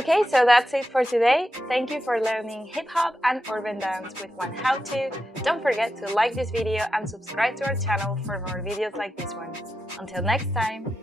Okay, so that's it for today. Thank you for learning hip-hop and urban dance with oneHOWTO. Don't forget to like this video and subscribe to our channel for more videos like this one. Until next time!